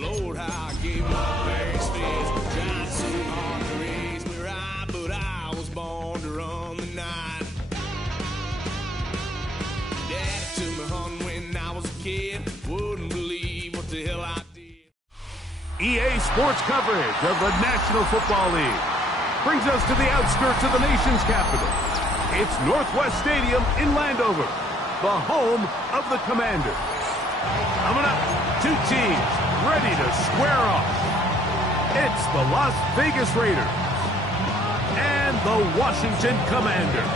Lord, how I gave my best fist. Tried so hard to raise me right, but I was born to run the night. Daddy took me hunting when I was a kid. Wouldn't believe what the hell I did. EA Sports coverage of the National Football League brings us to the outskirts of the nation's capital. It's Northwest Stadium in Landover, the home of the Commanders. Coming up, two teams ready to square off. It's the Las Vegas Raiders and the Washington Commanders.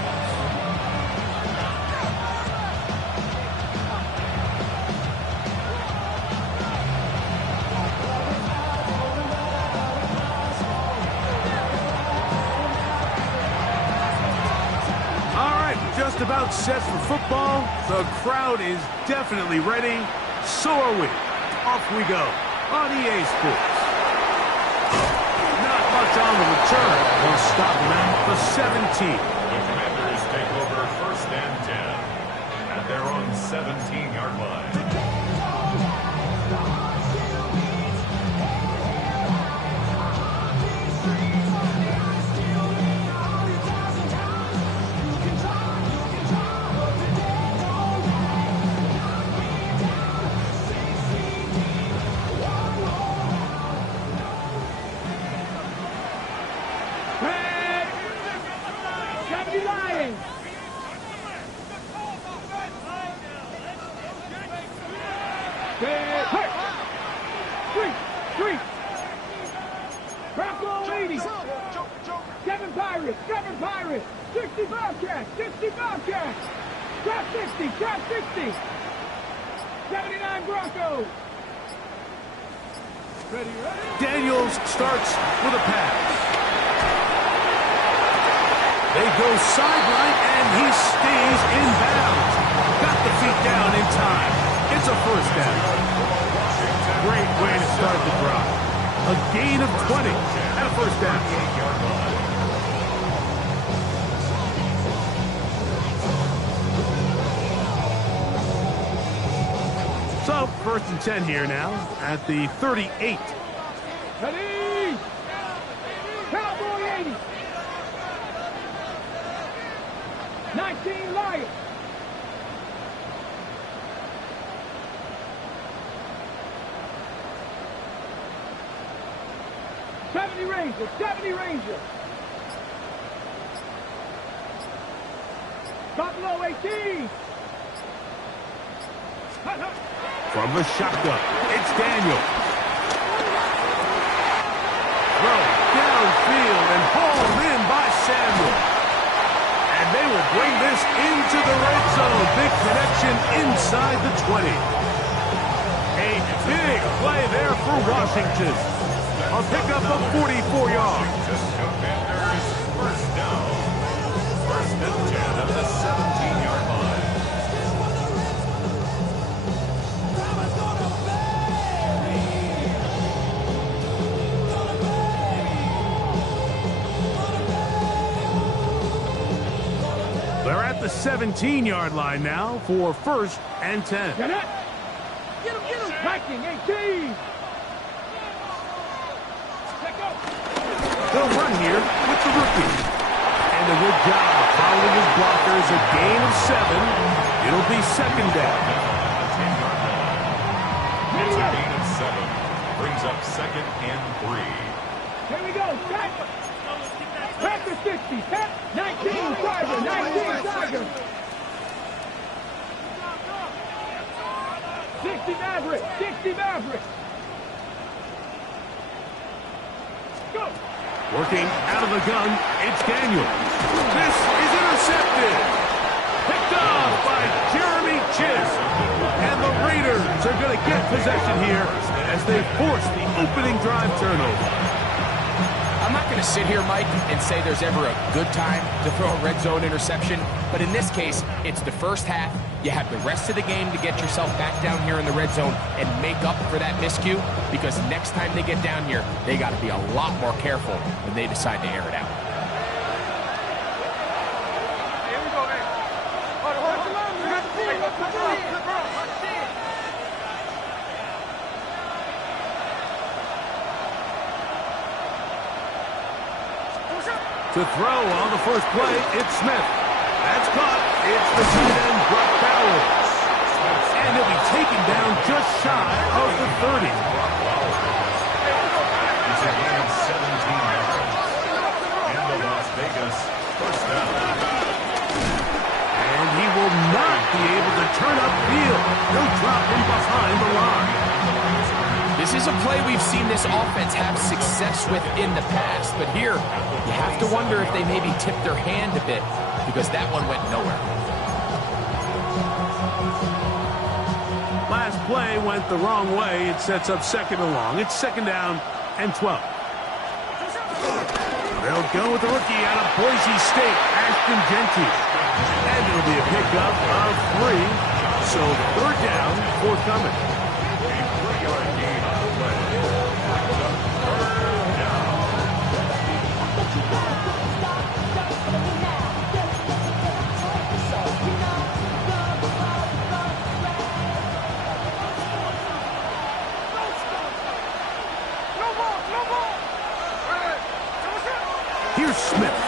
Just about set for football. The crowd is definitely ready. So are we. Off we go on EA Sports. Not much on the return. They'll stop them at the 17. The Commanders take over 1st and 10 at their own 17-yard line. Kevin Pirates, 60 Bobcats, 60 Bobcats, drop 60, drop 60, 79 Broncos. Ready. Daniels starts with a pass. They go sideline, and he stays in bounds. Got the feet down in time. It's a 1st down. Great way to start the drive. A gain of 20 and a 1st down. So, 1st and 10 here now at the 38. Ready! Cowboy 80! 19 Lions! Rangers, 70 Rangers! Buffalo 18! From the shotgun, it's Daniel. Throw downfield and hauled in by Samuel. And they will bring this into the red zone. Big connection inside the 20. A big play there for Washington. A pickup of 44 yards. Commanders 1st down. 1st and 10 at the 17-yard line. They're at the 17-yard line now for 1st and 10. Get it! Get him! Packing 18! They'll run here with the rookie. And a good job following his blockers. A gain of 7. It'll be 2nd down. It's a gain of 7. Brings up 2nd and 3. Here we go. Packer 60. 19 Tiger. 19 Tiger. 60 Maverick. 60 Maverick. Go. Working out of the gun, it's Daniel. This is intercepted. Picked off by Jeremy Chinn. And the Raiders are going to get possession here as they force the opening drive turnover. I'm not going to sit here, Mike, and say there's ever a good time to throw a red zone interception, but in this case, it's the 1st half. You have the rest of the game to get yourself back down here in the red zone and make up for that miscue, because next time they get down here, they got to be a lot more careful when they decide to air it out. To throw on the first play, it's Smith. That's caught. It's the tight end, Brock Bowers. And he'll be taken down just shy of the 30. It's a gain of 17 yards. And the Las Vegas first down. And he will not be able to turn upfield. They'll drop him behind the line. This is a play we've seen this offense have success with in the past, but here you have to wonder if they maybe tipped their hand a bit because that one went nowhere. Last play went the wrong way. It sets up second and long. It's second down and 12. They'll go with the rookie out of Boise State, Ashton Jeanty. And it'll be a pickup of 3. So third down, forthcoming. Here's Smith.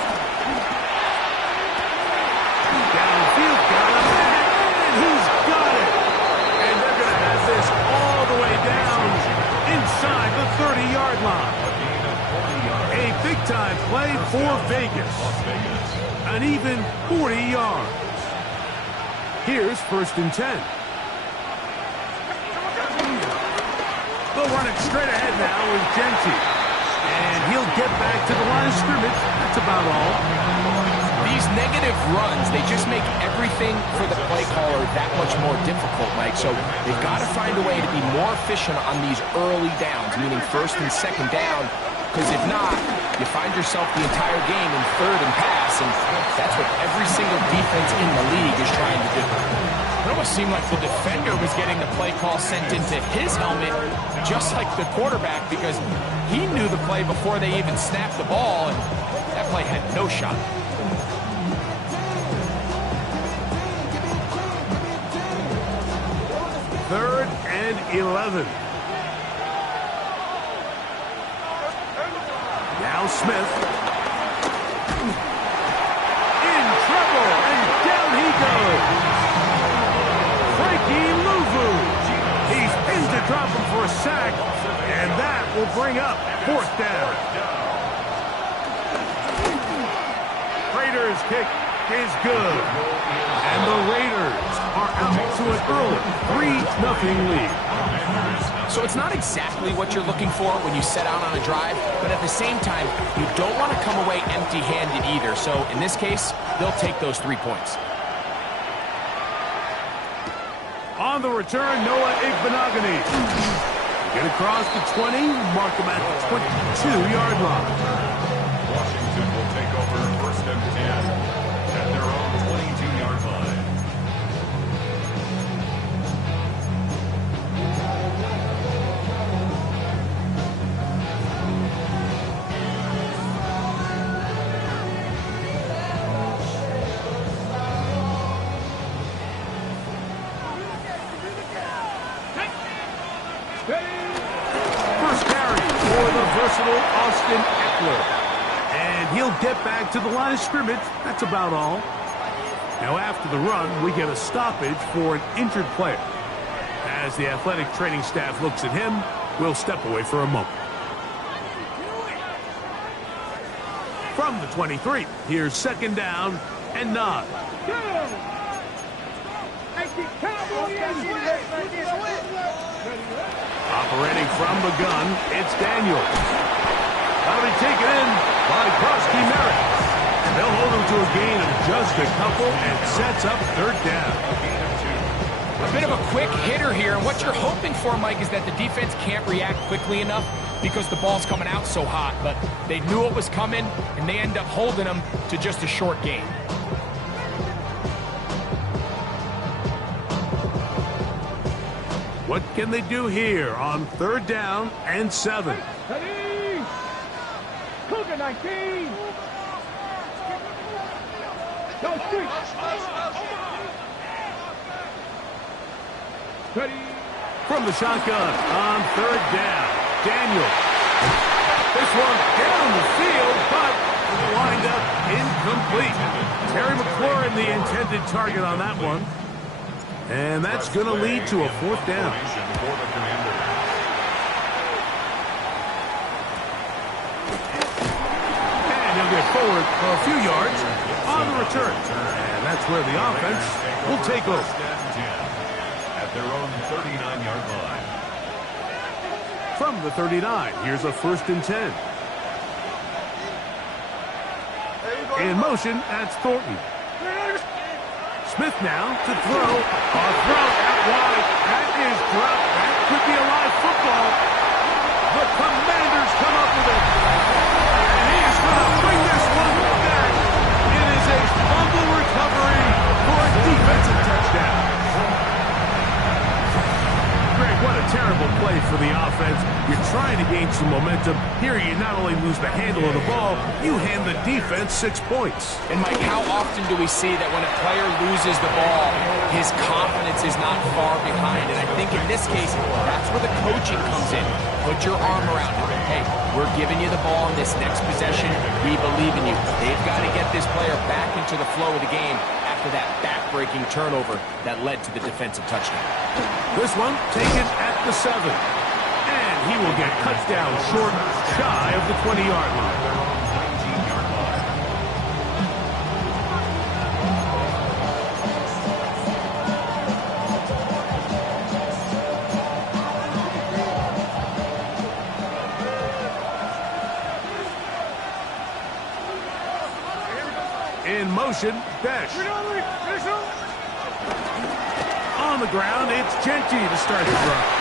Downfield, got him, and he's got it. And they're going to have this all the way down inside the 30-yard line. A big-time play for Vegas. An even 40 yards. Here's first and 10. They'll run it straight ahead now with Jeanty. And he'll get back to the line of scrimmage. That's about all. These negative runs, they just make everything for the play caller that much more difficult, Mike. So they've got to find a way to be more efficient on these early downs, meaning first and second down. Because if not, you find yourself the entire game in third and pass, and that's what every single defense in the league is trying to do. It almost seemed like the defender was getting the play call sent into his helmet, just like the quarterback, because he knew the play before they even snapped the ball, and that play had no shot. Third and 11. Now Smith. In trouble, and down he goes. Frankie Luvu. He's pinned to drop him for a sack, and that will bring up fourth down. Raiders kick is good. And the Raiders are out to an early 3-0 lead. So it's not exactly what you're looking for when you set out on a drive, but at the same time, you don't want to come away empty-handed either. So in this case, they'll take those 3 points. On the return, Noah Igbenogany. Get across the 20, mark him at the 22-yard line. Washington will take over first and 10 at their own 22-yard line. First carry for the versatile Austin Eckler. And he'll get back to the line of scrimmage. That's about all. Now after the run, we get a stoppage for an injured player. As the athletic training staff looks at him, we'll step away for a moment. From the 23, here's second down and 9. Operating from the gun, it's Daniels. That'll be taken in by Krusty Merritt. And they'll hold him to a gain of just a couple and sets up third down. A bit of a quick hitter here, and what you're hoping for, Mike, is that the defense can't react quickly enough because the ball's coming out so hot, but they knew it was coming, and they end up holding them to just a short gain. What can they do here on third down and 7? Ready? Cougar 19. Go street. Ready? From the shotgun on third down, Daniels. This one down the field, but wind up incomplete. Terry McLaurin, the intended target on that one. And that's going to lead to a 4th down. And he'll get forward a few yards on the return. And that's where the offense will take over. At their own 39-yard line. From the 39, here's a 1st and 10. In motion, that's Thornton. Smith now to throw. A throw out wide. That is dropped. That could be a live football. The Commanders come up with it. And he is going to bring this one back. It is a fumble recovery for a defensive touchdown. Greg, what a terrible play for the offense. You're trying to gain some momentum. Here you not only lose the handle of the ball, you hand the defense 6 points. And Mike, how often do we see that when a player loses the ball, his confidence is not far behind? And I think in this case, that's where the coaching comes in. Put your arm around him. Hey, we're giving you the ball in this next possession. We believe in you. They've got to get this player back into the flow of the game after that back-breaking turnover that led to the defensive touchdown. This one taken at the 7. And he will get cut down short, shy of the 20-yard line. 19-yard line. In motion, Besh. On the ground, it's Genty to start the drive.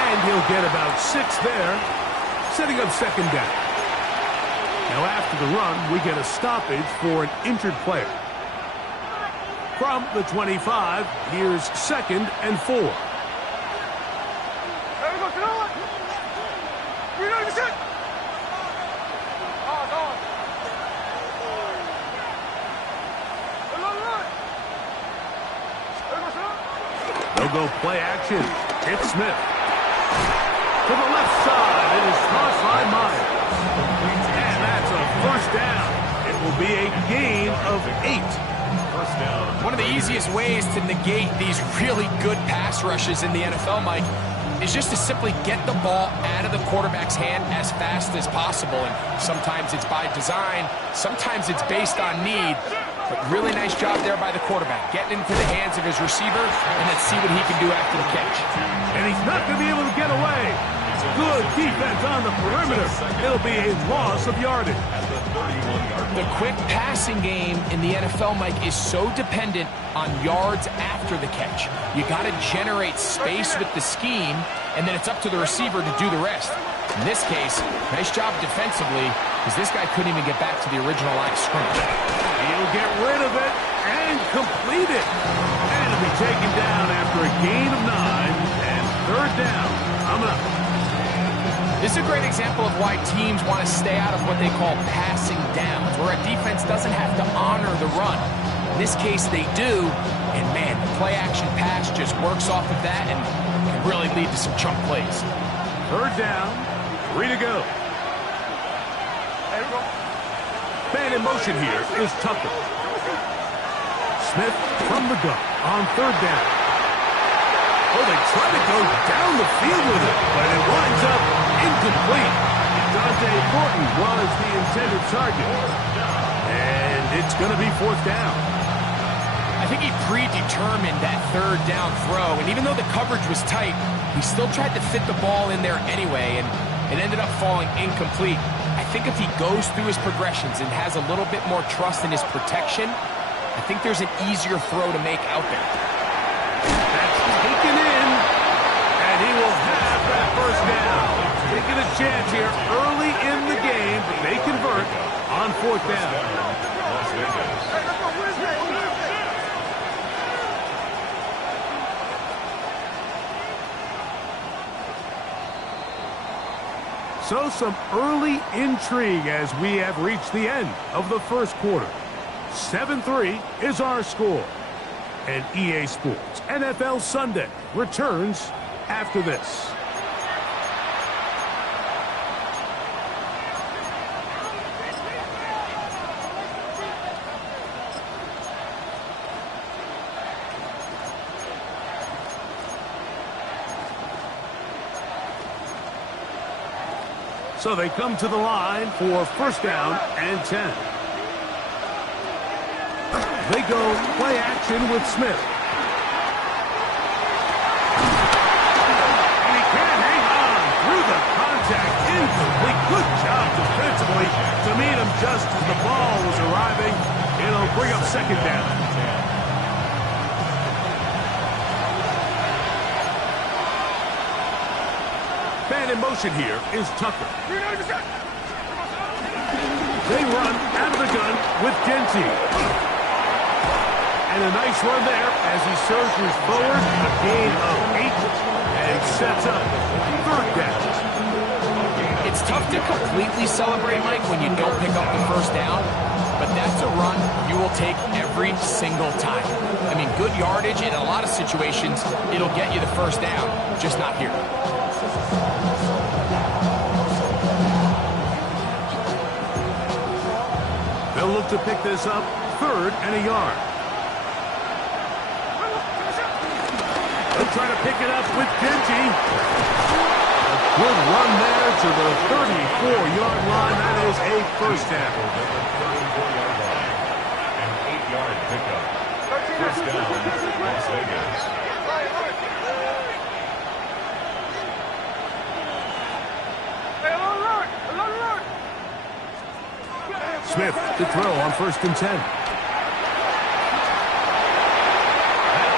And he'll get about 6 there, setting up 2nd down. Now after the run, we get a stoppage for an injured player. From the 25, here's 2nd and 4. They'll go play action. It's Smith. To the left side, it is tossed by Myers. And that's a 1st down. It will be a gain of 8. 1st down. One of the easiest ways to negate these really good pass rushes in the NFL, Mike, is just to simply get the ball out of the quarterback's hand as fast as possible. And sometimes it's by design, sometimes it's based on need. But really nice job there by the quarterback, getting into the hands of his receiver, and let's see what he can do after the catch. And he's not going to be able to get away. Good defense on the perimeter. It'll be a loss of yardage. The quick passing game in the NFL, Mike, is so dependent on yards after the catch. You got to generate space with the scheme, and then it's up to the receiver to do the rest. In this case, nice job defensively, because this guy couldn't even get back to the original line of scrimmage. He'll get rid of it and complete it. And it'll be taken down after a gain of 9 and 3rd down. Coming up. This is a great example of why teams want to stay out of what they call passing downs, where a defense doesn't have to honor the run. In this case, they do, and man, the play-action pass just works off of that and can really lead to some chunk plays. 3rd down, 3 to go. Man in motion here is Tucker. Smith from the gun on 3rd down. Oh, they try to go down the field with it, but it winds up incomplete. Dante Thornton was the intended target. And it's going to be 4th down. I think he predetermined that 3rd down throw, and even though the coverage was tight, he still tried to fit the ball in there anyway, and it ended up falling incomplete. I think if he goes through his progressions and has a little bit more trust in his protection, I think there's an easier throw to make out there. That's taken in, and he will have that 1st down. Taking a chance here early in the game, but they convert on 4th down. Las Vegas. So some early intrigue as we have reached the end of the 1st quarter. 7-3 is our score. And EA Sports NFL Sunday returns after this. So they come to the line for first down and 10. They go play action with Smith. And he can't hang on through the contact. Incomplete. Good job defensively to meet him just as the ball was arriving. It'll bring up second down. Man in motion here is Tucker. They run out of the gun with Genty. And a nice run there as he surges forward. A gain of 8 and sets up third down. It's tough to completely celebrate, Mike, when you don't pick up the first down. But that's a run you will take every single time. I mean, good yardage in a lot of situations, it'll get you the first down, just not here. They'll look to pick this up, third and a yard. They'll try to pick it up with Genty. A good run there to the 34-yard line. That is a first down. An 8-yard pickup. First down, Las Vegas. Smith to throw on first and 10. That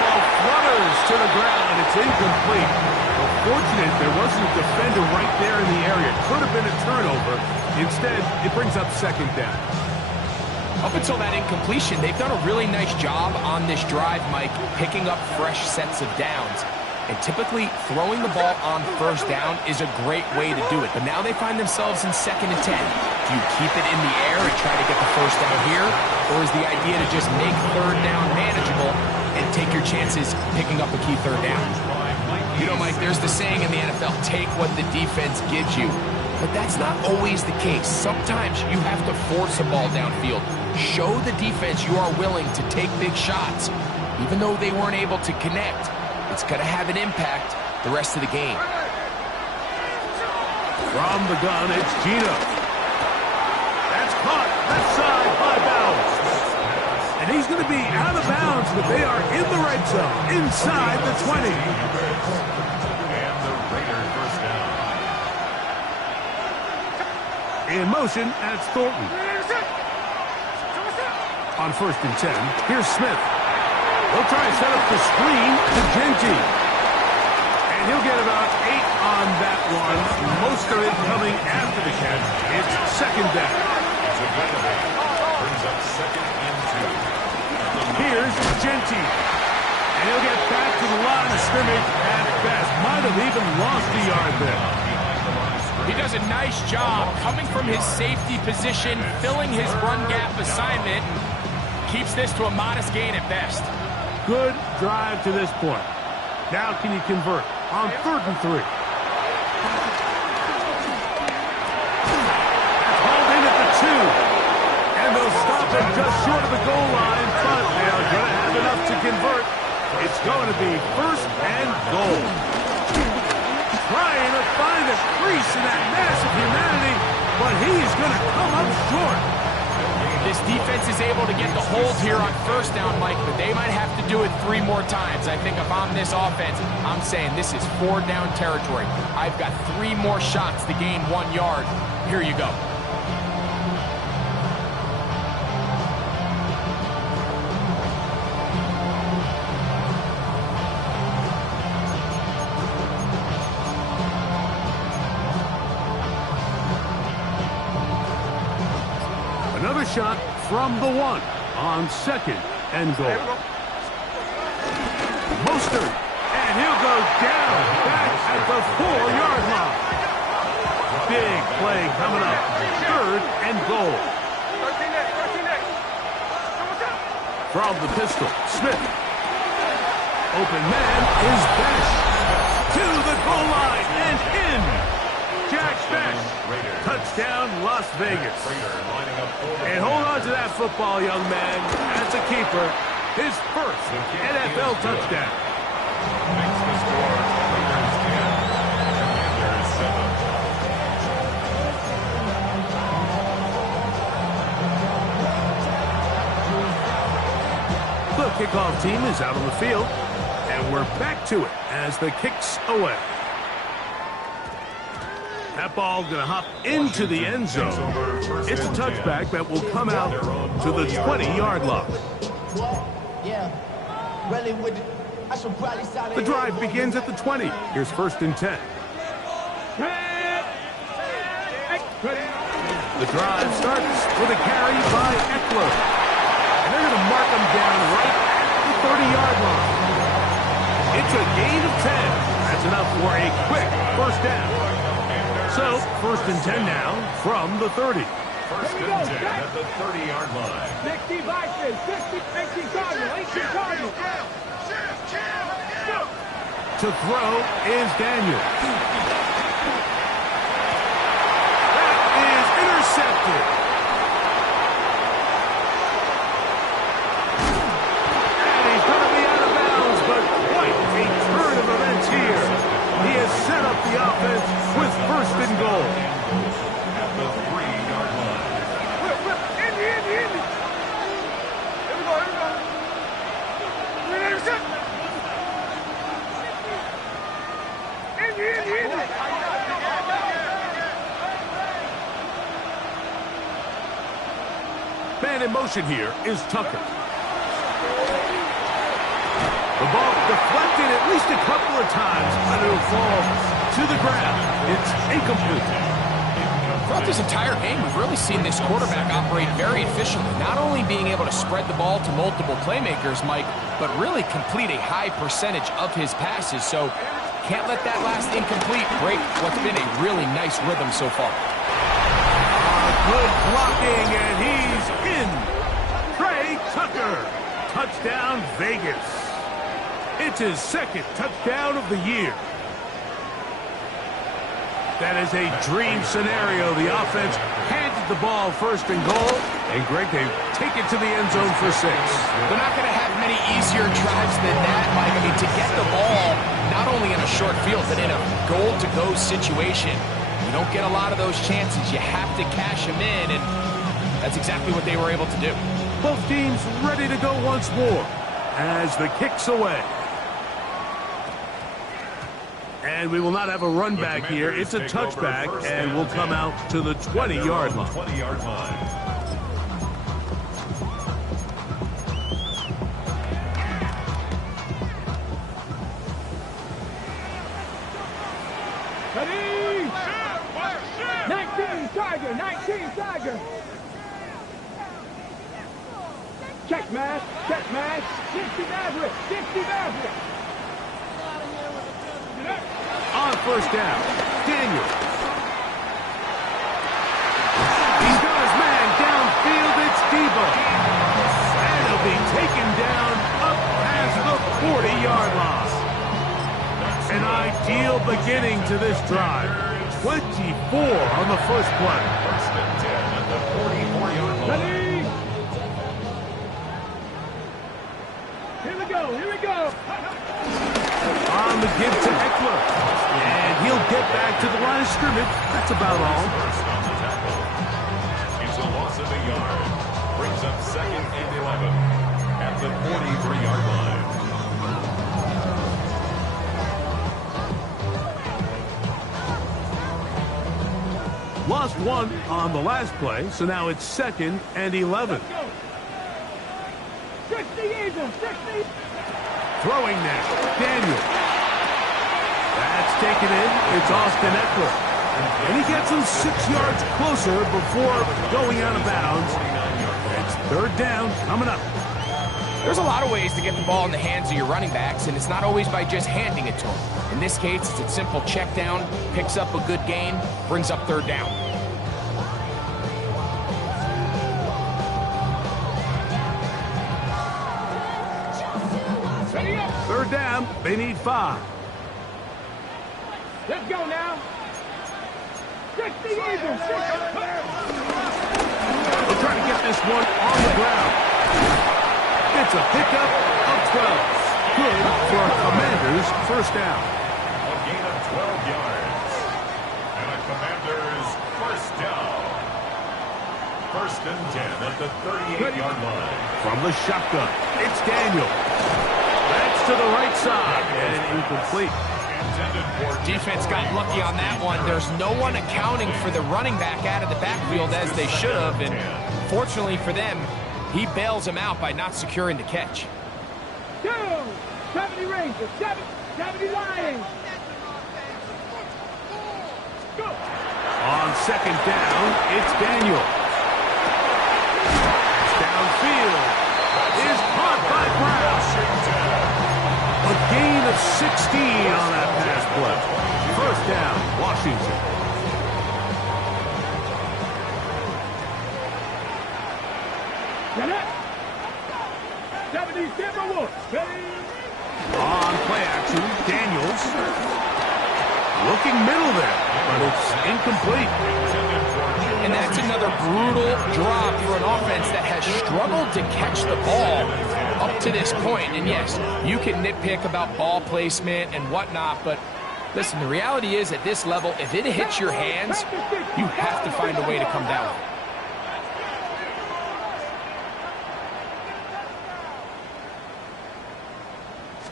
ball flutters to the ground. It's incomplete. Fortunate there wasn't a defender right there in the area. Could have been a turnover. Instead, it brings up second down. Up until that incompletion, they've done a really nice job on this drive, Mike, picking up fresh sets of downs. And typically, throwing the ball on first down is a great way to do it. But now they find themselves in second and 10. Do you keep it in the air and try to get the first down here? Or is the idea to just make third down manageable and take your chances picking up a key third down? You know, Mike, there's the saying in the NFL, take what the defense gives you. But that's not always the case. Sometimes you have to force a ball downfield. Show the defense you are willing to take big shots. Even though they weren't able to connect, it's going to have an impact the rest of the game. From the gun, it's Gino. That's caught left side by Bowers. And he's going to be out of bounds, but they are in the red zone, inside the 20. And the Raiders first down. In motion, that's Thornton. On first and 10, here's Smith. He'll try to set up the screen to Genty. And he'll get about 8 on that one. Most of it coming after the catch. It's second down. Brings up second and 2. Here's Genty. And he'll get back to the line of scrimmage at best. Might have even lost a yard there. He does a nice job coming from his safety position, filling his run gap assignment, keeps this to a modest gain at best. Good drive to this point. Now can you convert on third and 3? That's hauled in at the 2. And they'll stop it just short of the goal line, but they are going to have enough to convert. It's going to be first and goal. Trying to find a crease in that mass of humanity, but he's going to come up short. This defense is able to get the hold here on first down, Mike, but they might have to do it 3 more times. I think if I'm this offense, I'm saying this is 4 down territory. I've got 3 more shots to gain 1 yard. Here you go. Another shot from the 1 on second and goal. Mostert, and he'll go down back at the 4-yard line. Big play coming up, third and goal. From the pistol, Smith. Open man is Besh. To the goal line and in. Jack Besh. Touchdown, Las Vegas. And hold on to that football, young man. That's a keeper. His first NFL touchdown. Makes the score Raiders 10, Commanders 7. kickoff team is out on the field, and we're back to it as the kick's away. That ball going to hop into the end zone. It's a touchback that will come out to the 20-yard line. The drive begins at the 20. Here's 1st and 10. The drive starts with a carry by Eckler. And they're going to mark him down right at the 30-yard line. It's a gain of 10. That's enough for a quick 1st down. So, 1st and 10 now from the 30. 1st and 10 at the 30-yard line. 60 Vikings, 60 Cardinals, 18 Cardinals. To throw is Daniel. That is intercepted. And he's going to be out of bounds, but quite a turn of events here. He has set up the offense with 1st and goal. At the 3-yard line. Here we go. Man in motion here is Tucker. The ball deflected at least a couple of times, but it'll fall to the ground. It's incomplete. Throughout this entire game, we've really seen this quarterback operate very efficiently, not only being able to spread the ball to multiple playmakers, Mike, but really complete a high percentage of his passes. So can't let that last incomplete break what's been a really nice rhythm so far. Good blocking, and he's in. Trey Tucker. Touchdown, Vegas. It's his 2nd touchdown of the year. That is a dream scenario. The offense handed the ball 1st and goal. And Greg, they take it to the end zone for 6. They're not going to have many easier drives than that, Mike. I mean, to get the ball not only in a short field, but in a goal-to-go situation, you don't get a lot of those chances. You have to cash them in, and that's exactly what they were able to do. Both teams ready to go once more as the kick's away. And we will not have a run back here. It's a touchback, and we'll come out to the 20-yard line. 20-yard line. Ready? 19 Tiger. Check match. 60 Maverick. On 1st down, Daniel. He's got his man downfield. It's Debo. And he'll be taken down up past the 40-yard line. An ideal beginning to this drive. 24 on the first play. 1st and 10 at the 44-yard line. Ready? Here we go. On the give to Eckler. And he'll get back to the line of scrimmage. That's about all. First on the tackle. It's a loss of a yard. Brings up 2nd and 11 at the 43-yard line. Lost 1 on the last play, so now it's 2nd and 11. 60 Eagles, 60. Throwing now, Daniel. That's taken in. It's Austin Eckler. And he gets him 6 yards closer before going out of bounds. It's 3rd down coming up. There's a lot of ways to get the ball in the hands of your running backs, and it's not always by just handing it to them. In this case, it's a simple check down, picks up a good gain, brings up 3rd down. Ready up. 3rd down, they need 5. Let's go now. 60 Eagles, 60. They're trying to get this one on the ground. It's a pickup of 12. Good for a Commanders' 1st down. A gain of 12 yards. And a Commanders' 1st down. First and 10 at the 38-yard line. From the shotgun, it's Daniel. That's to the right side, and incomplete. Defense got lucky on that one. There's no one accounting for the running back out of the backfield as they should have, and fortunately for them, he bails him out by not securing the catch. 70 Rangers, 70 Lions. Go. On second down, it's Daniel. Downfield is caught by Brown. A gain of 16 on that pass play. First down, Washington. Get it. 70 Timberwolves. On play action, Daniels. Looking middle there, but it's incomplete. And that's another brutal drop for an offense that has struggled to catch the ball up to this point. And yes, you can nitpick about ball placement and whatnot, but listen, the reality is at this level, if it hits your hands, you have to find a way to come down.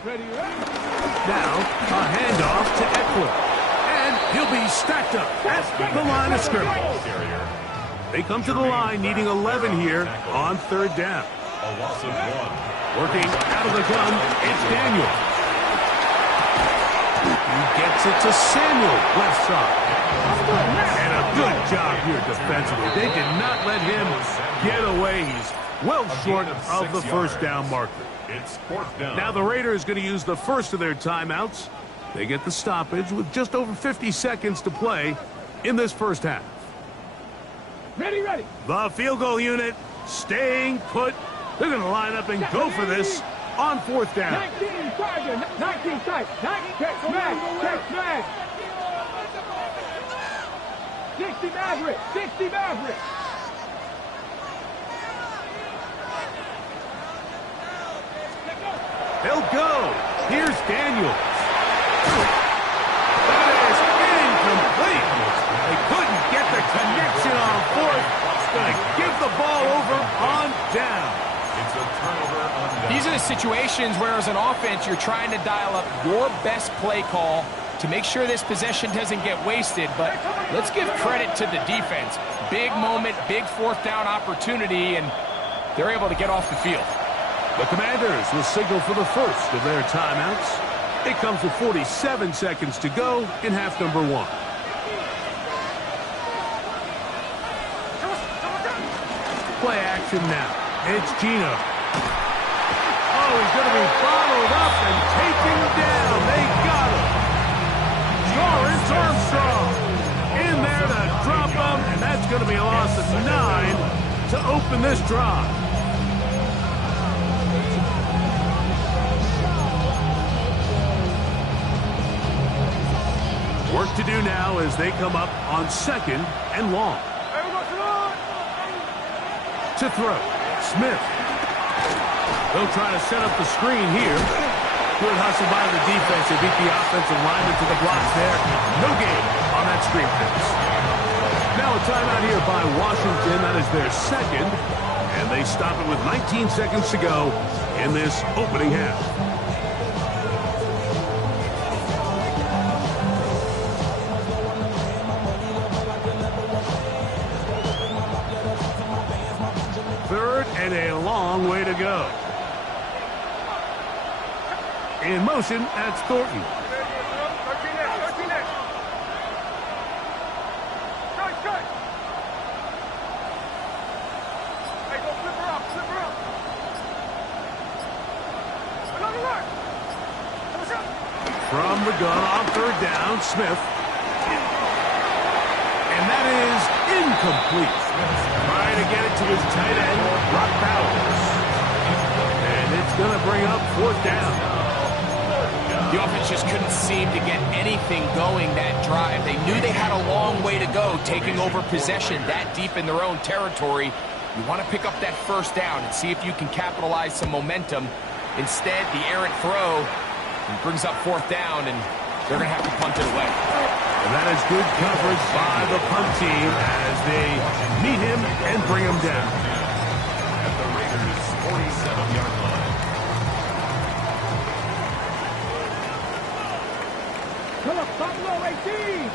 Now, a handoff to Eckler. And he'll be stacked up at the line of scrimmage. They come to the line needing 11 here on third down. A loss of 1. Working out of the gun, it's Daniel. He gets it to Samuel, left side. And a good job here defensively. They did not let him get away. He's well short of the first down marker. It's fourth down. Now the Raiders going to use the first of their timeouts. They get the stoppage with just over 50 seconds to play in this first half. Ready. The field goal unit staying put. They're going to line up and go for this on fourth down. 19 Tiger, 19 tight, 19 catch smash. 60 Maverick, 60 Maverick. They'll go. Here's Daniel. That is incomplete. They couldn't get the connection on fourth. Going to give the ball over on down. It's a turnover on down. These are the situations where as an offense, you're trying to dial up your best play call to make sure this possession doesn't get wasted. But let's give credit to the defense. Big moment, big fourth down opportunity, and they're able to get off the field. The Commanders will signal for the first of their timeouts. It comes with 47 seconds to go in half number 1. Play action now. It's Gino. Oh, he's going to be bottled up and taken down. They got him. Lawrence Armstrong in there to drop him, and that's going to be a loss of 9 to open this drive. Work to do now as they come up on second and long. To throw, Smith. They'll try to set up the screen here. Good hustle by the defense. They beat the offensive lineman to the blocks there. No gain on that screen pass. Now a timeout here by Washington. That is their second. And they stop it with 19 seconds to go in this opening half. Third and a long way to go. In motion, that's Thornton. From the gun on third down, Smith. And that is incomplete. Trying to get it to his tight end, Brock Bowers. And it's going to bring up fourth down. The offense just couldn't seem to get anything going that drive. They knew they had a long way to go, taking over possession that deep in their own territory. You want to pick up that first down and see if you can capitalize some momentum. Instead, the errant throw brings up fourth down, and they're going to have to punt it away. And that is good coverage by the punt team as they meet him and bring him down. At the Raiders' 47-yard line. Come up, Buffalo, 18.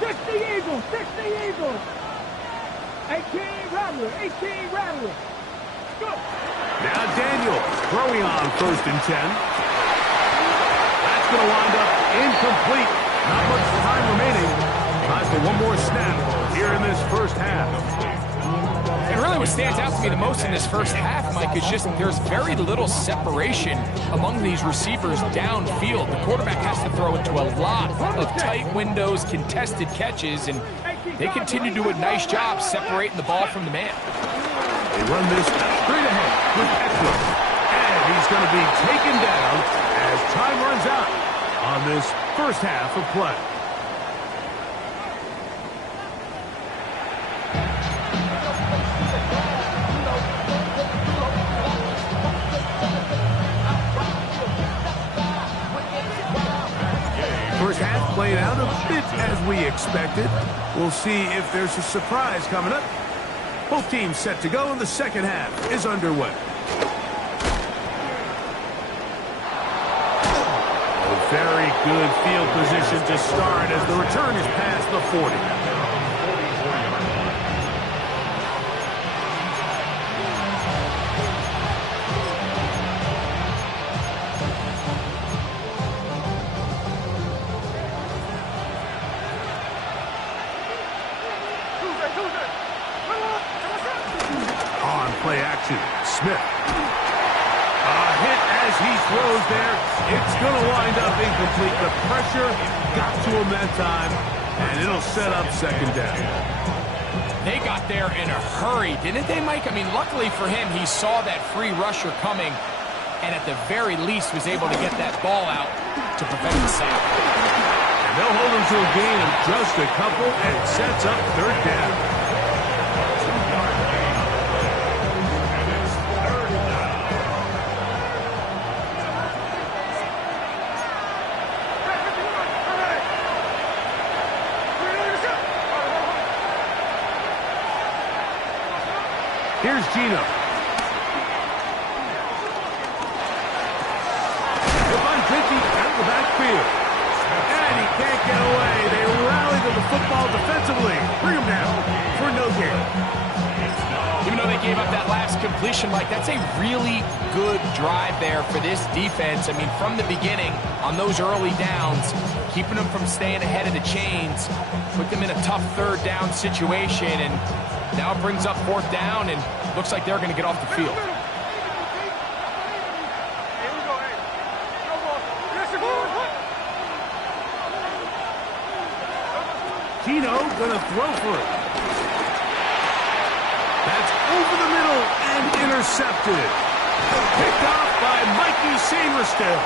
60 Eagles, 60 Eagles. 18 Rattler, 18 Rattler. Go. Now Daniels throwing on 1st and 10. That's going to wind up incomplete. Not much time remaining. Time for one more snap here in this first half. And really what stands out to me the most in this first half, Mike, is just there's very little separation among these receivers downfield. The quarterback has to throw into a lot of tight windows, contested catches, and they continue to do a nice job separating the ball from the man. They run this straight ahead with Eckler. And he's going to be taken down as time runs out on this first half of play. First half played out a bit as we expected. We'll see if there's a surprise coming up. Both teams set to go, and the second half is underway. A very good field position to start as the return is past the 40. Play action. Smith. A hit as he throws there. It's going to wind up incomplete. The pressure got to him that time, and it'll set up second down. They got there in a hurry, didn't they, Mike? I mean, luckily for him, he saw that free rusher coming, and at the very least was able to get that ball out to prevent the sack. And they'll hold him to a gain of just a couple, and sets up third down. Here's Gino. Devontae out of the backfield. And he can't get away. They rally to the football defensively. Bring him down for no gain. Even though they gave up that last completion, Mike, that's a really good drive there for this defense. I mean, from the beginning, on those early downs, keeping them from staying ahead of the chains, put them in a tough third down situation, and now it brings up 4th down, and looks like they're going to get off the field. Gino going to throw for it. That's over the middle and intercepted. Picked off by Mikey Sainristil.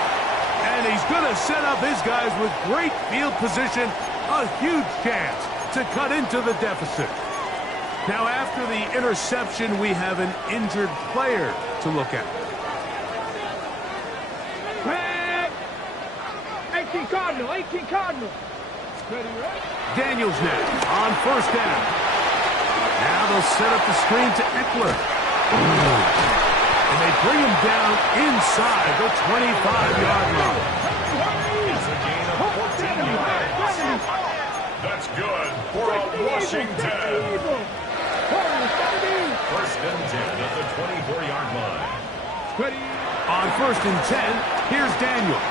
And he's going to set up his guys with great field position. A huge chance to cut into the deficit. Now, after the interception, we have an injured player to look at. 18 Cardinal, 18 Cardinal. Daniels now on 1st down. Now they'll set up the screen to Eckler. And they bring him down inside the 25-yard line. It's a gain of 14 yards. That's good for a Washington. 1st and 10 at the 24-yard line. On 1st and 10, here's Daniels.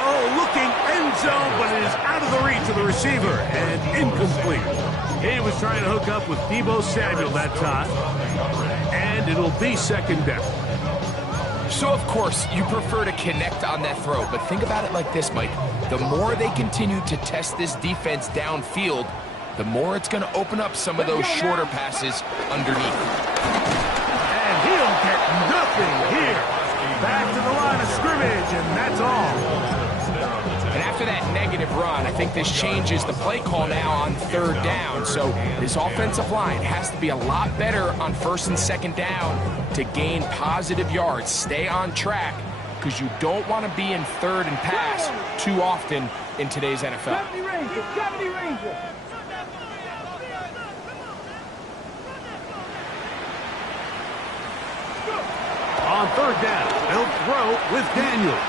Oh, looking end zone, but it is out of the reach of the receiver and incomplete. He was trying to hook up with Deebo Samuel that time, and it'll be 2nd down. So, of course, you prefer to connect on that throw, but think about it like this, Mike. The more they continue to test this defense downfield, the more it's going to open up some of those shorter passes underneath. And he'll get nothing here. Back to the line of scrimmage, and that's all. And after that negative run, I think this changes the play call now on 3rd down. So this offensive line has to be a lot better on 1st and 2nd down to gain positive yards. Stay on track, because you don't want to be in 3rd and pass too often in today's NFL. Ranger, 70 Ranger. On third down, they'll throw with Daniels.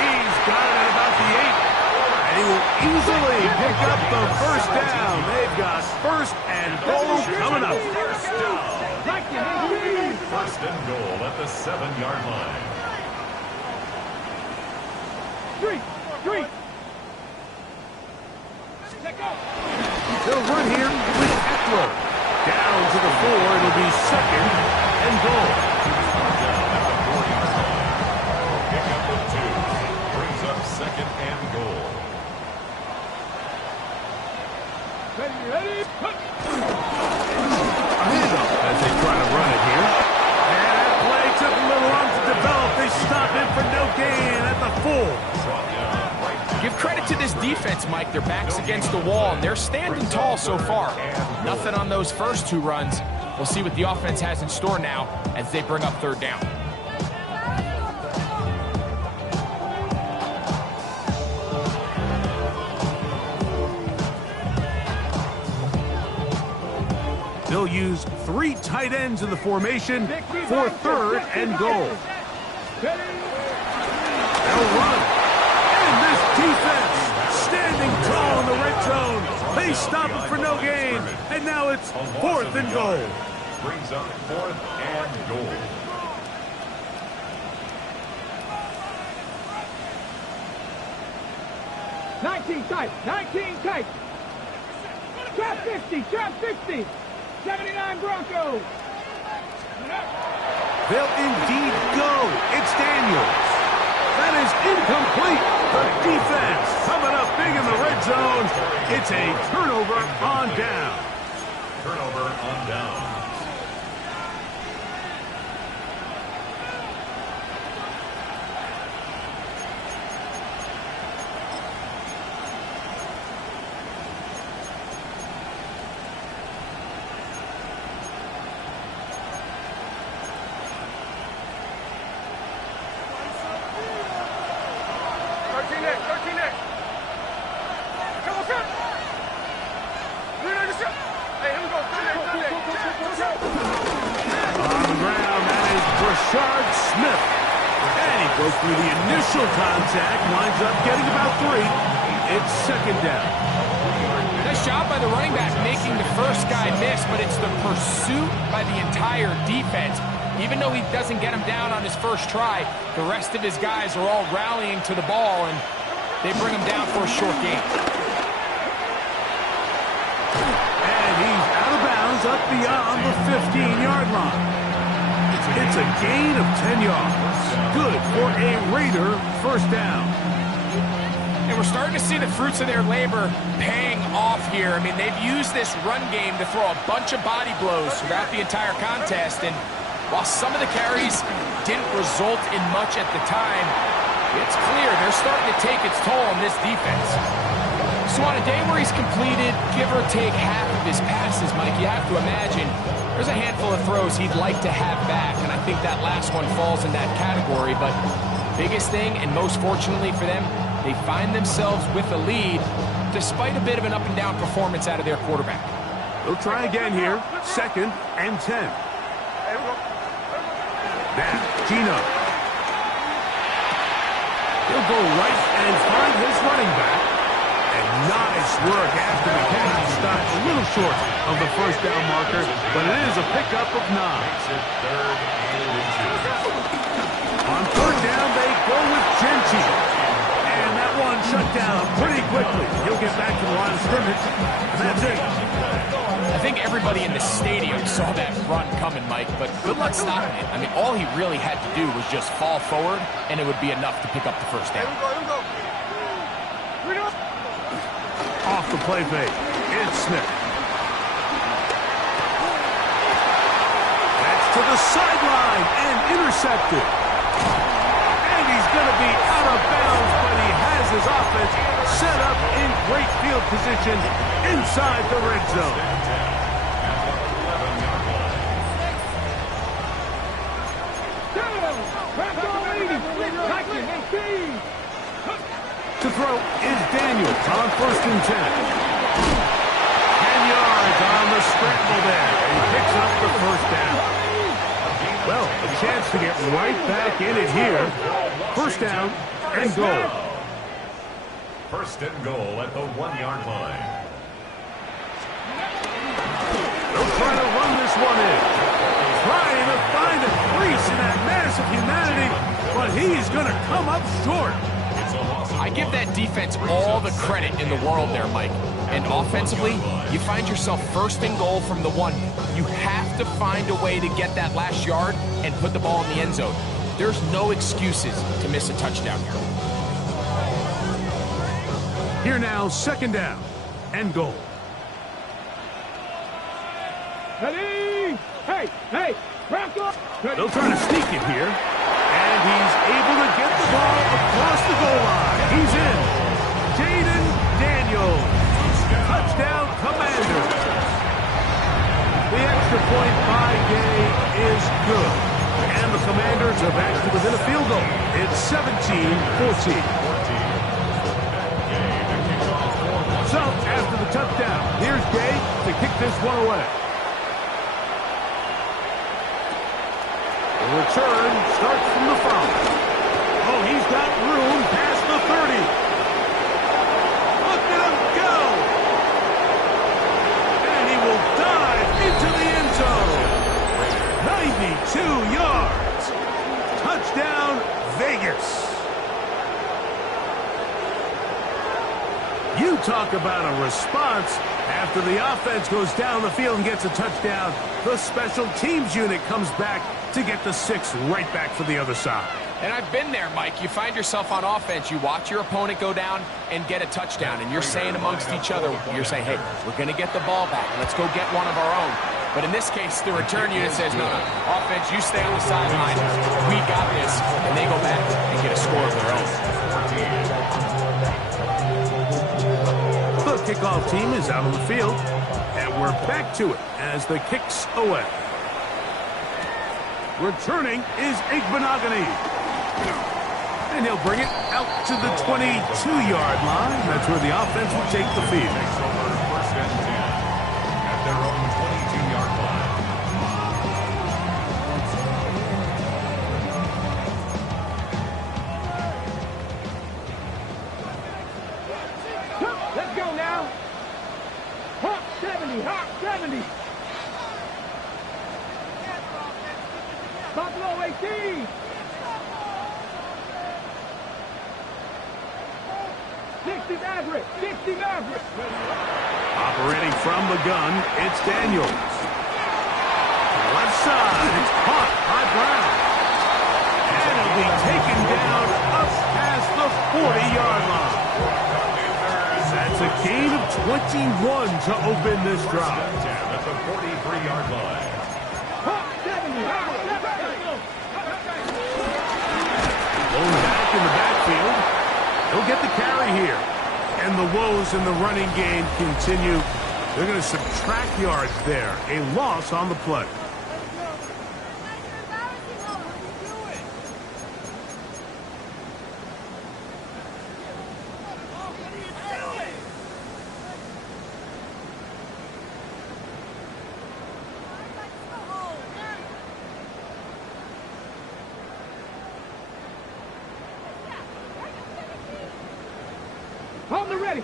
He's got it at about the 8. And he will easily pick up the first down. They've got first and goal coming up. First and goal at the 7-yard line. Three. They'll run here with Eckler. Down to the 4. It'll be second and goal. Down at the 4-yard line. Pick up of 2. Brings up second and goal. Ready. A handoff as they try to run it here. And that play took a little long to develop. They stop him for no gain at the 4. Give credit to this defense, Mike. Their back's against the wall, and they're standing tall so far. Nothing on those first 2 runs. We'll see what the offense has in store now as they bring up third down. They'll use 3 tight ends in the formation for third and goal. They'll run. And this defense standing tall in the red zone. They stop it for no gain. And now it's fourth and goal. Brings up fourth and goal. Nineteen tight. Trap 50. 79 Broncos. They'll indeed go. It's Daniels. That is incomplete. The defense coming up big in the red zone. It's a turnover on down. Turnover on down. Rashard Smith. And he broke through the initial contact, winds up getting about 3. It's second down. Nice job by the running back making the first guy miss, but it's the pursuit by the entire defense. Even though he doesn't get him down on his first try, the rest of his guys are all rallying to the ball, and they bring him down for a short gain. And he's out of bounds up beyond the 15-yard line. It's a gain of 10 yards. Good for a Raider first down. And we're starting to see the fruits of their labor paying off here. I mean, they've used this run game to throw a bunch of body blows throughout the entire contest. And while some of the carries didn't result in much at the time, it's clear they're starting to take its toll on this defense. So on a day where he's completed, give or take half of his passes, Mike, you have to imagine there's a handful of throws he'd like to have back, and I think that last one falls in that category. But biggest thing, and most fortunately for them, they find themselves with a lead despite a bit of an up-and-down performance out of their quarterback. They'll try again here, second and 10. Now, Gino. He'll go right and find his running back. And nice work after the catch. He stopped a little short of the first down marker, but it is a pickup of 9. On third down, they go with Genchi. And that one shut down pretty quickly. He'll get back to the line of scrimmage, and that's it. I think everybody in the stadium saw that run coming, Mike, but good luck stopping it. I mean, all he really had to do was just fall forward, and it would be enough to pick up the first down. Off the play fake. It's Smith. That's to the sideline and intercepted. And he's going to be out of bounds, but he has his offense set up in great field position inside the red zone. To throw is Daniels on 1st and 10. 10 yards on the scramble there. He picks up the 1st down. Well, a chance to get right back in it here. 1st down and goal. 1st and goal at the 1-yard line. They'll try to run this one in. Trying to find a crease in that mass of humanity, but he's going to come up short. I give that defense all the credit in the world there, Mike. And offensively, you find yourself 1st and goal from the 1. You have to find a way to get that last yard and put the ball in the end zone. There's no excuses to miss a touchdown here. Here now, 2nd down and goal. Ready? Hey, hey, back up. They'll try to sneak it here. And he's able to get the ball across the goal line. He's in. Jaden Daniels. Touchdown, Commanders. The extra point by Gay is good. And the Commanders are back to within a field goal. It's 17-14. So, after the touchdown, here's Gay to kick this one away. The return starts from the 5. Oh, he's got room past the 30. Look at him go! And he will dive into the end zone. 92 yards. Touchdown, Vegas. You talk about a response. After the offense goes down the field and gets a touchdown, the special teams unit comes back to get the 6 right back for the other side. And I've been there, Mike. You find yourself on offense, you watch your opponent go down and get a touchdown, and you're saying amongst each other, you're saying, hey, we're going to get the ball back. Let's go get one of our own. But in this case, the return unit says, no, offense, you stay on the sideline. We got this. And they go back and get a score of their own. The kickoff team is out on the field, and we're back to it as the kick's away. Returning is Igbenogany. And he'll bring it out to the 22-yard line. That's where the offense will take the field. First and 10 at their own 22-yard line. Let's go now. Hawk 70, Hawk 70. Buffalo 18. 60 Maverick, 60 Maverick. Operating from the gun, it's Daniels. Left side, it's caught by Brown. And it'll be taken down up past the 40-yard line. That's a gain of 21 to open this drive. At the 43-yard line. Hawk 70, Hawk 70. Going back in the backfield. He'll get the carry here. And the woes in the running game continue. They're going to subtract yards there. A loss on the play.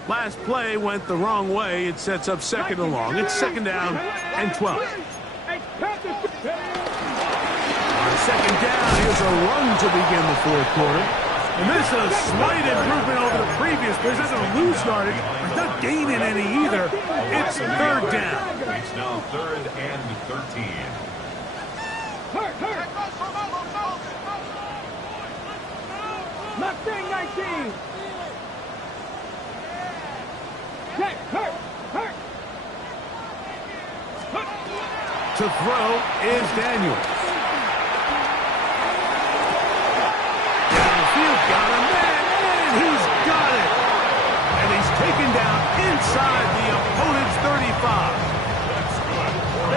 Last play went the wrong way. It sets up 2nd and long. It's 2nd down and 12. On 2nd down, here's a run to begin the 4th quarter. And this is a slight improvement over the previous play. It doesn't lose yardage. It's not gaining any either. It's 3rd down. It's now 3rd and 13. Mustang 19. To throw is Daniels. Downfield got him, and he's got it. And he's taken down inside the opponent's 35.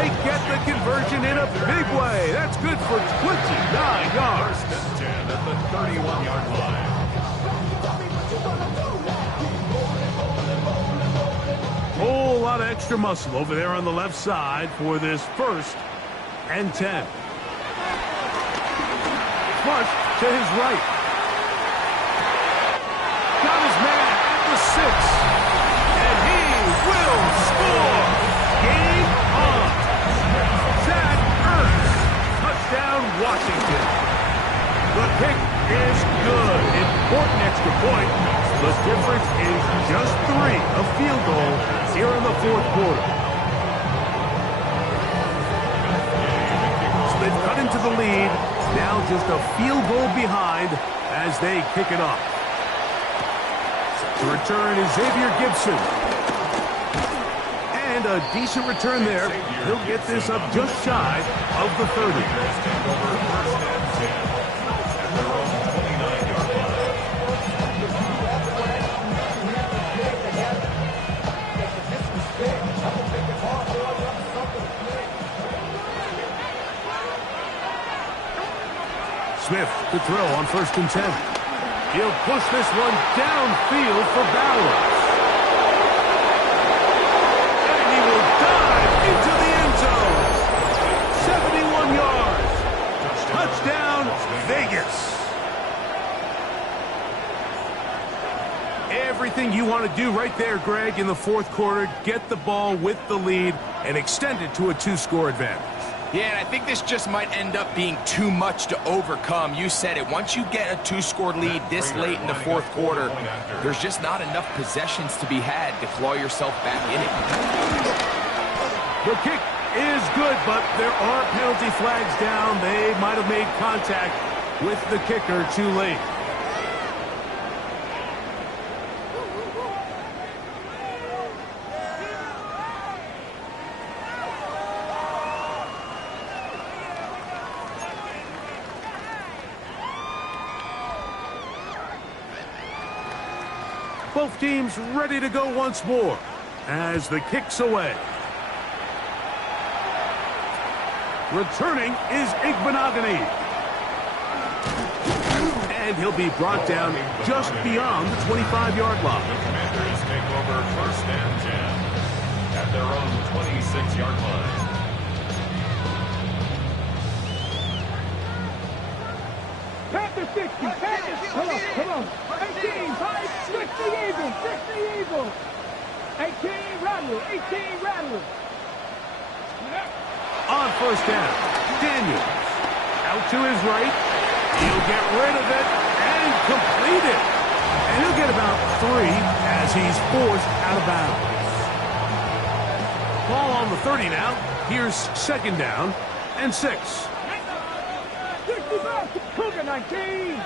They get the conversion in a big way. That's good for 29 yards. First and 10 at the 31-yard line. lot of extra muscle over there on the left side for this 1st and 10. Flush to his right. Got his man at the 6. And he will score. Game on. Zach Ertz. Touchdown, Washington. The kick is good. Important extra point. The difference is just 3, a field goal here in the 4th quarter. So they've cut into the lead. Now just a field goal behind as they kick it off. The return is Xavier Gibson. And a decent return there. He'll get this up just shy of the 30. Smith to throw on 1st and 10. He'll push this one downfield for Bowers. And he will dive into the end zone. 71 yards. Touchdown, Vegas. Everything you want to do right there, Greg, in the 4th quarter. Get the ball with the lead and extend it to a 2-score advantage. Yeah, and I think this just might end up being too much to overcome. You said it. Once you get a 2-score lead this late in the 4th quarter, there's just not enough possessions to be had to claw yourself back in it. The kick is good, but there are penalty flags down. They might have made contact with the kicker too late. Both teams ready to go once more as the kick's away. Returning is Igbenogany. And he'll be brought down just beyond the 25-yard line. The Commanders take over 1st and 10 at their own 26-yard line. Panther 60, Panther, come on. 18, 60 Eagles. 18, Rattler, 18, Rattler. On 1st down, Daniels out to his right. He'll get rid of it and complete it. And he'll get about 3 as he's forced out of bounds. Ball on the 30 now. Here's 2nd down and 6. 65, Cougar 19.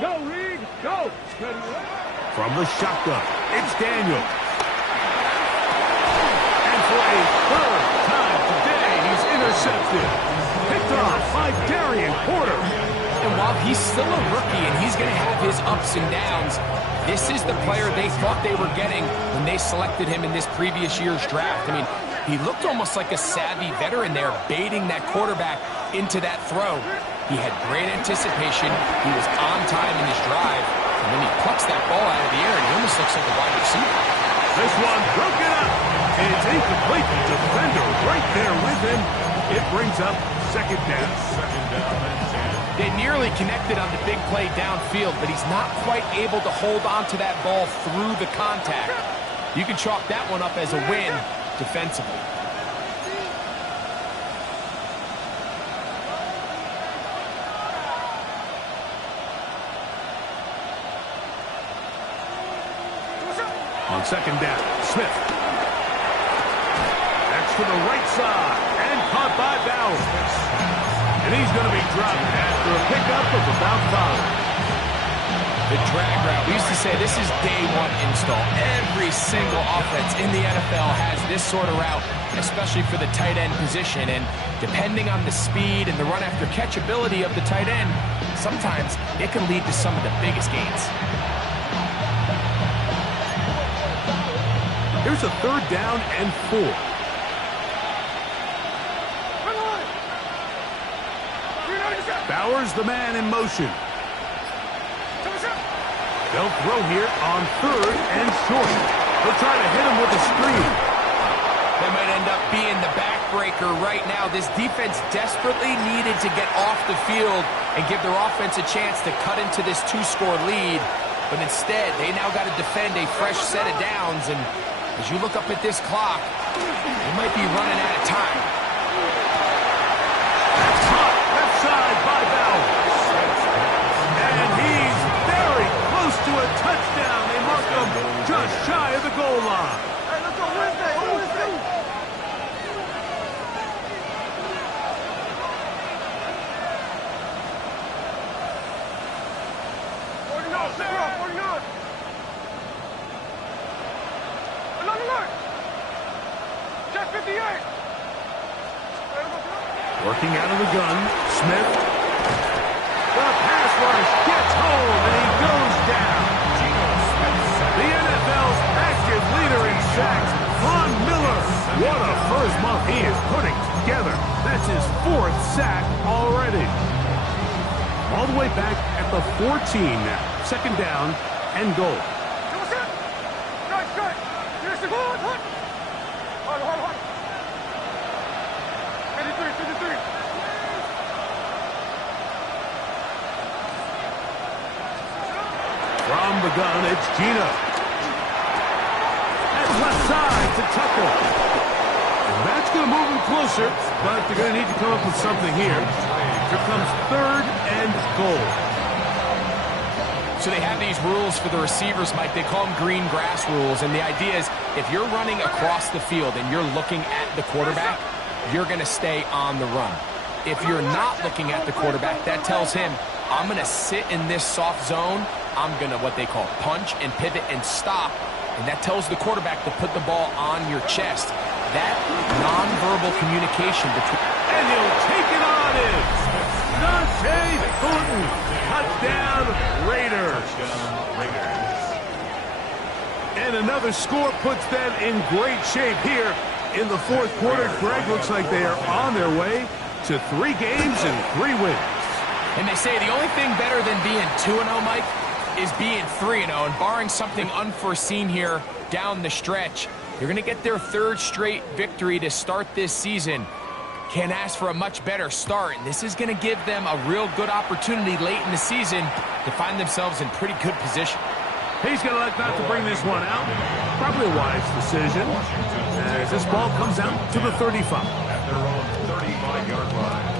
Go, Reed, go. From the shotgun, it's Daniels. And for a 3rd time today, he's intercepted. Picked off by Darian Porter. And while he's still a rookie and he's going to have his ups and downs, this is the player they thought they were getting when they selected him in this previous year's draft. I mean, he looked almost like a savvy veteran there, baiting that quarterback into that throw. He had great anticipation. He was on time in his drive. And then he plucks that ball out of the air, and he almost looks like a wide receiver. This one broken up. It's incomplete. The defender right there with him. It brings up 2nd down. 2nd down and 10. They nearly connected on the big play downfield, but he's not quite able to hold on to that ball through the contact. You can chalk that one up as a win defensively. On 2nd down, Smith. That's to the right side and caught by Bowers. And he's going to be dropped after a pickup of about 5. The drag route. We used to say this is day 1 install. Every single offense in the NFL has this sort of route, especially for the tight end position. And depending on the speed and the run after catch ability of the tight end, sometimes it can lead to some of the biggest gains. Here's a 3rd down and 4. Powers the man in motion. They'll throw here on 3rd and short. They'll try to hit him with a screen. That might end up being the backbreaker right now. This defense desperately needed to get off the field and give their offense a chance to cut into this 2-score lead. But instead, they now got to defend a fresh set of downs. And as you look up at this clock, they might be running out of time. That's caught left side by Bowers. And he's very close to a touchdown. They mark him just shy of the goal line. Hey, let's go Wednesday. Wednesday. Working out of the gun, Smith. The pass rush gets home, and he goes down. The NFL's active leader in sacks, Von Miller. What a first month he is putting together. That's his 4th sack already. All the way back at the 14 now. 2nd down and goal. From the gun, it's Gino. That's left side to Tucker. And that's going to move him closer, but they're going to need to come up with something here. Here comes 3rd and goal. So they have these rules for the receivers, Mike. They call them green grass rules. And the idea is if you're running across the field and you're looking at the quarterback, you're going to stay on the run. If you're not looking at the quarterback, that tells him, I'm going to sit in this soft zone. I'm going to what they call punch and pivot and stop. And that tells the quarterback to put the ball on your chest. That nonverbal communication between... And he'll take it on in. Dante Thornton. Touchdown, Raiders. And another score puts them in great shape here in the 4th quarter. Greg, looks like they are on their way to 3 games and 3 wins. And they say the only thing better than being 2-0, Mike, is being 3-0. And barring something unforeseen here down the stretch, you're going to get their 3rd straight victory to start this season. Can't ask for a much better start. And this is going to give them a real good opportunity late in the season to find themselves in pretty good position. He's going to elect not to bring this one out. Probably a wise decision as this ball comes out to the 35. At their own 35-yard line.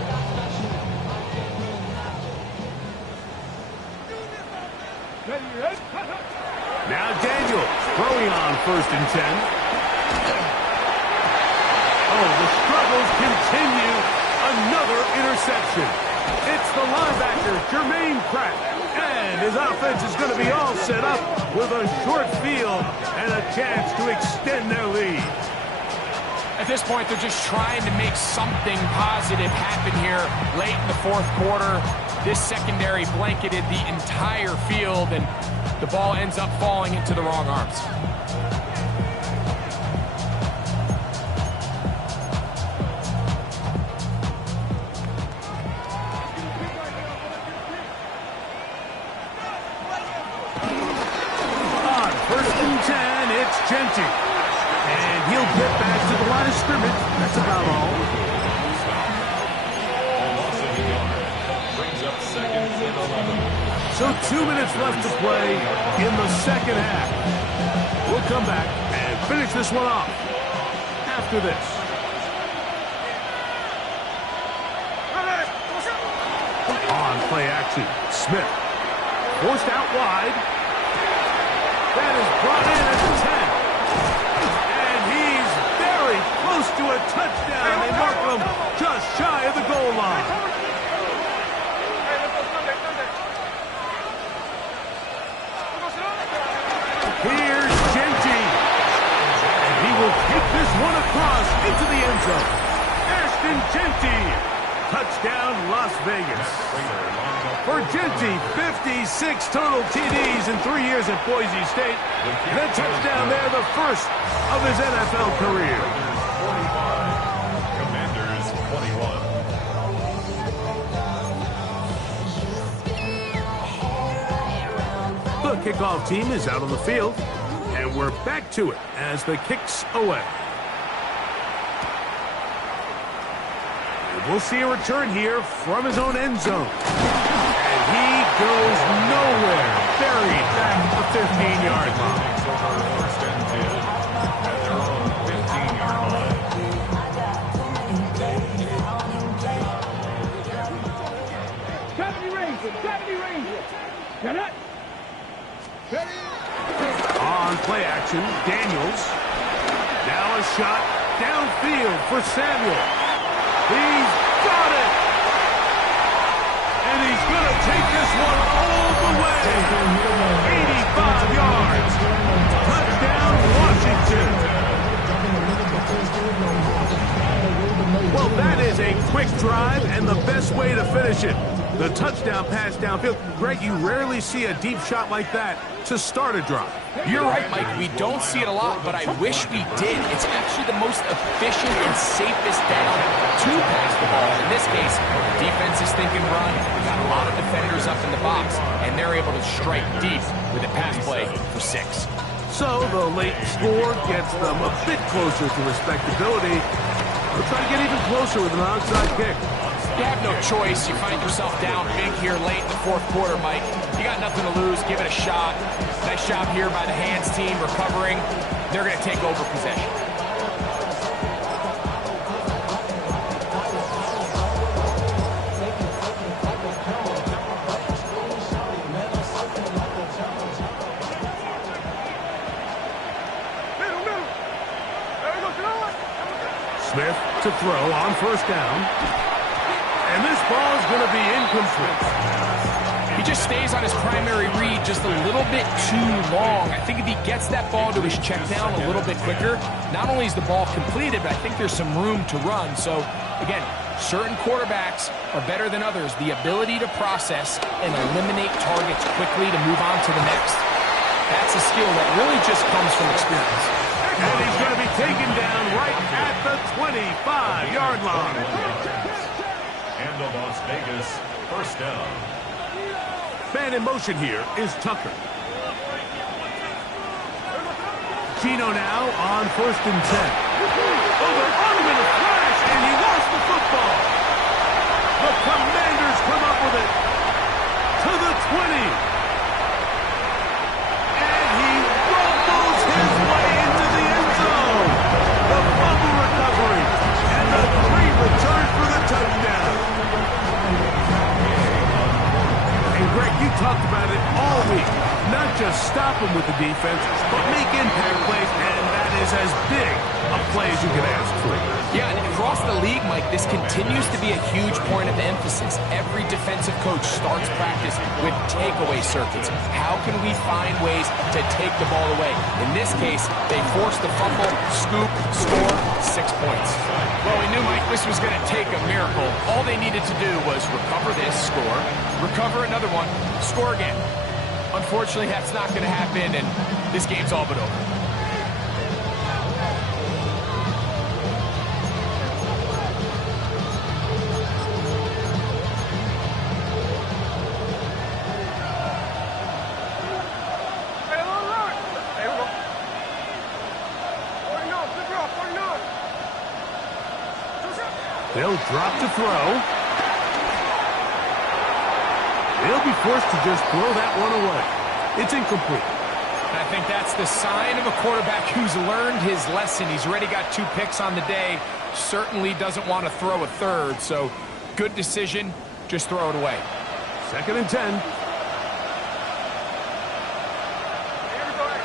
Now Daniel throwing on 1st and 10. Oh, the struggles continue. Another interception. It's the linebacker, Jermaine Pratt. And his offense is going to be all set up with a short field and a chance to extend their lead. At this point, they're just trying to make something positive happen here late in the 4th quarter. This secondary blanketed the entire field, and the ball ends up falling into the wrong arms. On 1st and 10, it's Genty. And he'll get back to the line of scrimmage. That's about all. Loss of a yard. Brings up 2nd and 11. So 2 minutes left to play in the 2nd half. We'll come back and finish this one off after this. On play action, Smith. Forced out wide. That is brought in at the 10. And he's very close to a touchdown. They mark him just shy of the goal line. Here's Genty. And he will kick this one across into the end zone. Ashton Genty. Touchdown, Las Vegas. For Genty, 56 total TDs in 3 years at Boise State. The touchdown there, the first of his NFL career. Commanders 21. The kickoff team is out on the field, and we're back to it as the kick's away. And we'll see a return here from his own end zone. And he goes nowhere, buried back at the 15-yard line. First and 10 at their own 15-yard line. Deputy Ranger! Deputy Ranger! Get it! On play action, Daniels. Now a shot downfield for Samuel. He's got it! And he's going to take this one all the way. 85 yards. Touchdown, Washington. Well, that is a quick drive and the best way to finish it. The touchdown pass downfield. Greg, you rarely see a deep shot like that to start a drive. You're right, Mike. We don't see it a lot, but I wish we did. It's actually the most efficient and safest down to pass the ball. In this case, the defense is thinking run. We got a lot of defenders up in the box, and they're able to strike deep with a pass play for 6. So the late score gets them a bit closer to respectability. We'll try to get even closer with an onside kick. You have no choice. You find yourself down big here late in the fourth quarter, Mike. You got nothing to lose. Give it a shot. Nice job here by the hands team recovering. They're going to take over possession. Smith to throw on first down. And this ball is going to be incomplete. He just stays on his primary read just a little bit too long. I think if he gets that ball to his check down a little bit quicker, not only is the ball completed, but I think there's some room to run. So, again, certain quarterbacks are better than others. The ability to process and eliminate targets quickly to move on to the next, that's a skill that really just comes from experience. And he's going to be taken down right at the 25-yard line. And the Las Vegas first down. Man in motion here is Tucker. Gino now on first and 10. Over on him in a flash, and he lost the football. The Commanders come up with it to the 20. And he rumbles his way into the end zone. The fumble recovery and the great return for the touchdown. And Greg, you talked about it all week. Not just stop him with the defense, but make impact plays, and that is as big a play as you can ask for. Yeah, and across the league, Mike, this continues to be a huge point of emphasis. Every defensive coach starts practice with takeaway circuits. How can we find ways to take the ball away? In this case, they forced the fumble, scoop, score, 6 points. Well, we knew, Mike, this was going to take a miracle. All they needed to do was recover this, score, recover another one, score again. Unfortunately, that's not going to happen, and this game's all but over. They'll drop to throw. They'll be forced to just throw that one away. It's incomplete. I think that's the sign of a quarterback who's learned his lesson. He's already got 2 picks on the day. Certainly doesn't want to throw a third. So, good decision. Just throw it away. Second and 10.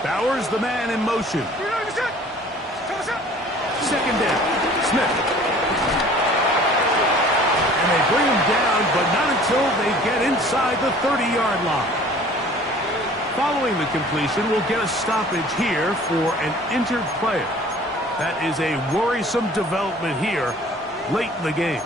Bowers, the man in motion. Second down. Smith. And they bring him down, but not until they get inside the 30-yard line. Following the completion, we'll get a stoppage here for an injured player. That is a worrisome development here late in the game.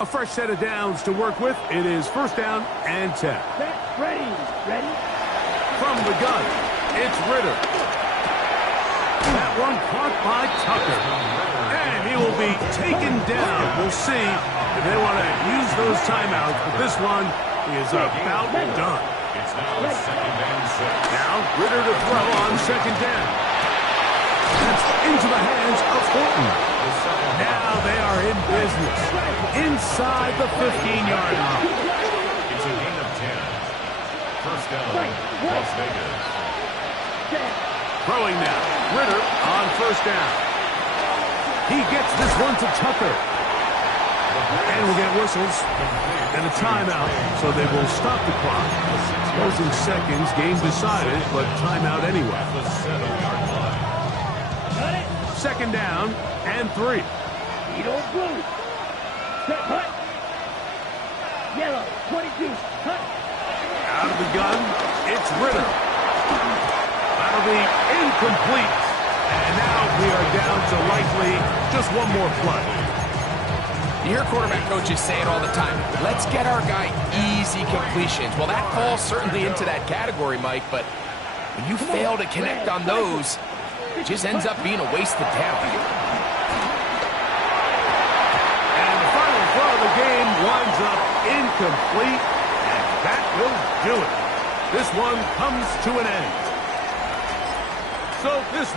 A fresh set of downs to work with. It is first down and 10. Ready. From the gun, it's Ritter. That one caught by Tucker. And he will be taken down. We'll see And they want to use those timeouts, but this one is about done. It's now 2nd and 6. Now, Ritter to throw on 2nd down. That's into the hands of Horton. Now they are in business. Inside the 15-yard line. It's a gain of 10. First down, Las Vegas. Throwing now. Ritter on 1st down. He gets this one to Tucker. And we'll get whistles and a timeout, so they will stop the clock. Closing seconds, game decided, but timeout anyway. At the 7-yard line. 2nd down and 3. Edo blue. Set hut. Yellow. 22. Hut. Out of the gun, it's Ritter. That'll be incomplete. And now we are down to likely just one more play. You hear quarterback coaches say it all the time. Let's get our guy easy completions. Well, that falls certainly into that category, Mike, but when you fail to connect on those, it just ends up being a wasted talent. And the final throw of the game winds up incomplete, and that will do it. This one comes to an end. So this